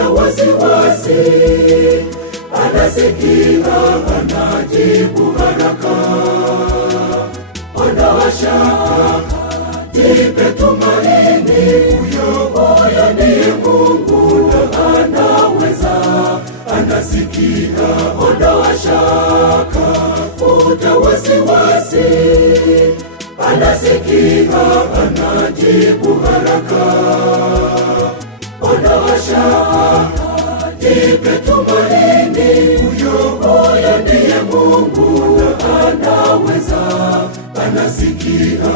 futa wasiwasi, anasikia, anajibu haraka. Ondoa shaka, jipe tumaini, huyo ndiye Mungu na anaweza, anasikia. Ondoa shaka, futa wasiwasi, anasikia, anajibu haraka. Ondoa shaka, jipe tumaini, huyo ndiye Mungu na anaweza, anasikia.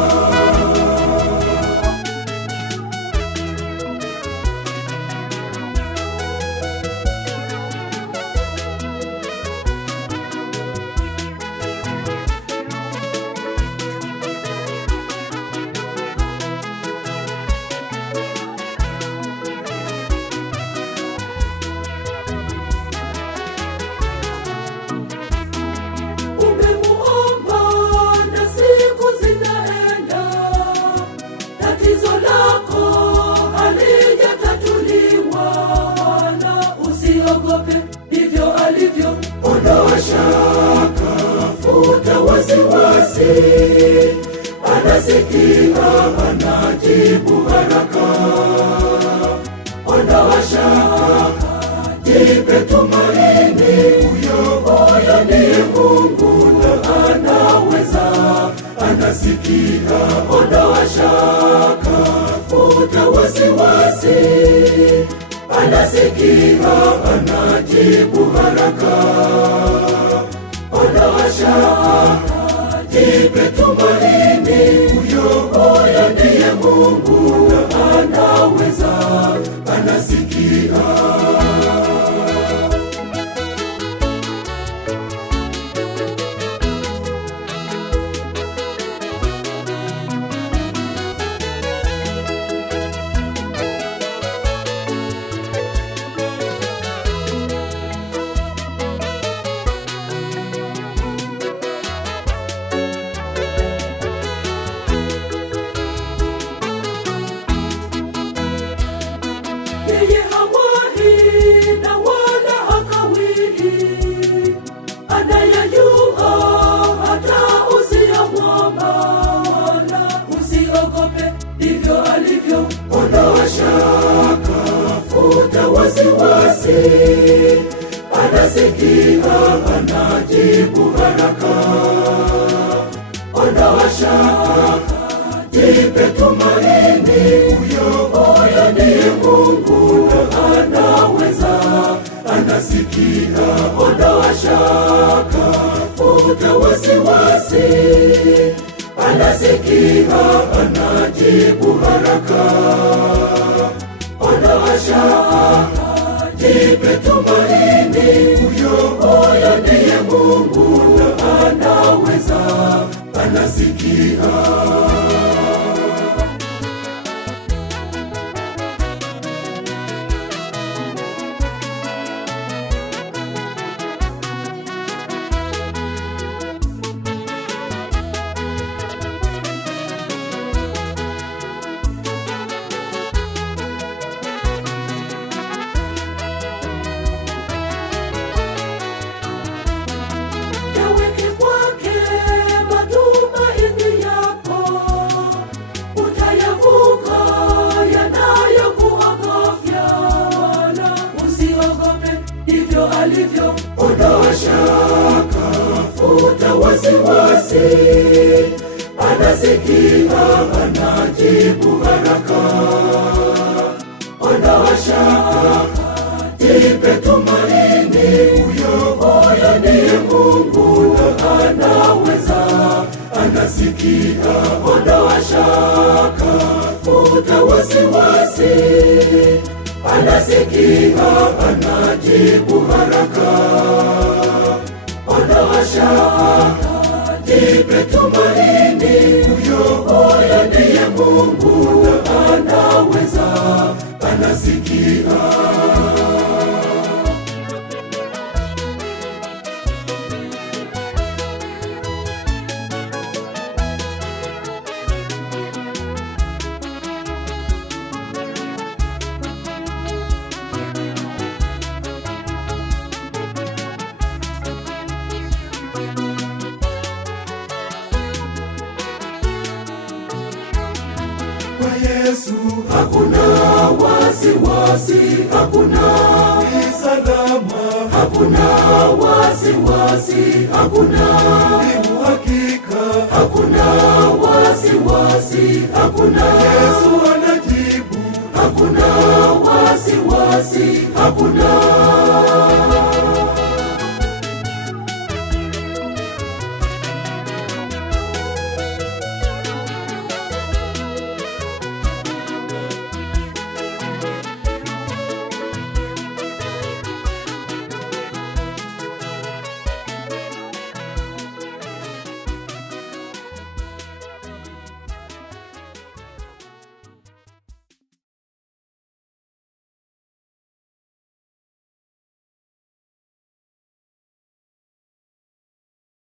Ondoa shaka, futa wasiwasi, anasikia, anajibu haraka. Ondoa shaka, jipe tumaini, huyo ndiye Mungu na anaweza, anasikia. Ondoa shaka, futa wasiwasi, anasikia, anajibu haraka. Ondoa shaka, jipe tumaini, huyo ndiye Mungu na anaweza, anasikia. Yeye hawahi na wala hakawii, anayajua hata usiyamwomba, wala usiogope, ndivyo alivyo. Ondoa shaka, futa wasiwasi, anasikia, anajibu haraka. Ondoa shaka, jipe tumaini, huyo ndiye Mungu na anaweza, anasikia. Ondoa shaka, futa wasiwasi, anasikia, anajibu haraka. Ondoa shaka, jipe tumaini, huyo ndiye Mungu na anaweza, anasikia. Ondoa shaka, futa wasiwasi, anasikia, anajibu haraka. Ondoa shaka, jipe tumaini, huyo ndiye Mungu na anaweza, anasikia. Ondoa shaka, futa wasiwasi, anasikia, anajibu haraka. Ondoa shaka, jipe tumaini, huyo ndiye Mungu na anaweza, anasikia. wasiwasi, hakuna. Ni salama, hakuna wasiwasi, hakuna. Ni uhakika, hakuna wasiwasi, hakuna. Yesu anajibu, hakuna wasiwasi, hakuna.